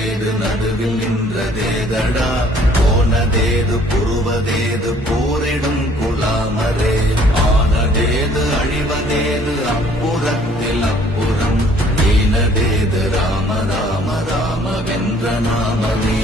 நடுவேது நடுவில் நின்றதேதடா? போனதேது புருவதேது போரிடும் குலாமரே. ஆனதேது அழிவதேது அப்புறத்தில் அப்புறம். ஈனதேது ராம ராம ராம வென்ற நாமமே.